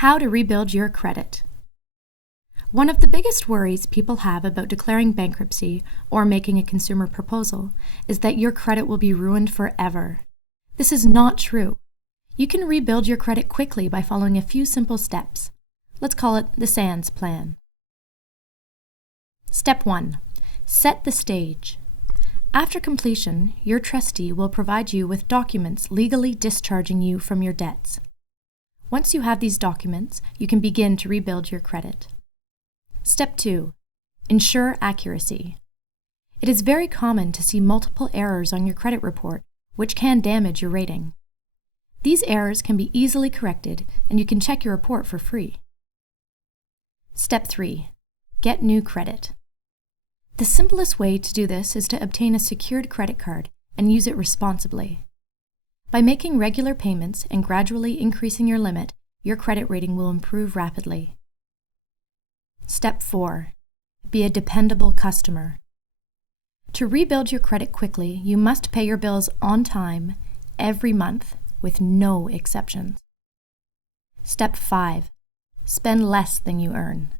How to rebuild your credit. One of the biggest worries people have about declaring bankruptcy or making a consumer proposal is that your credit will be ruined forever. This is not true. You can rebuild your credit quickly by following a few simple steps. Let's call it the SANS plan. Step 1. Set the stage. After completion, your trustee will provide you with documents legally discharging you from your debts. Once you have these documents, you can begin to rebuild your credit. Step 2. Ensure accuracy. It is very common to see multiple errors on your credit report, which can damage your rating. These errors can be easily corrected, and you can check your report for free. Step 3. Get new credit. The simplest way to do this is to obtain a secured credit card and use it responsibly. By making regular payments and gradually increasing your limit, your credit rating will improve rapidly. Step 4. Be a dependable customer. To rebuild your credit quickly, you must pay your bills on time, every month, with no exceptions. Step 5. Spend less than you earn.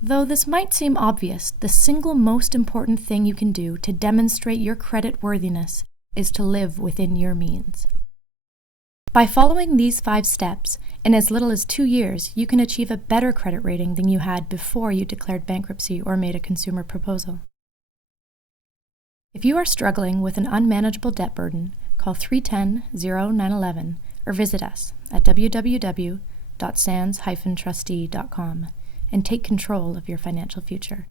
Though this might seem obvious, the single most important thing you can do to demonstrate your credit worthiness is to live within your means. By following these 5 steps, in as little as 2 years, you can achieve a better credit rating than you had before you declared bankruptcy or made a consumer proposal. If you are struggling with an unmanageable debt burden, call 310-0911 or visit us at www.sans-trustee.com and take control of your financial future.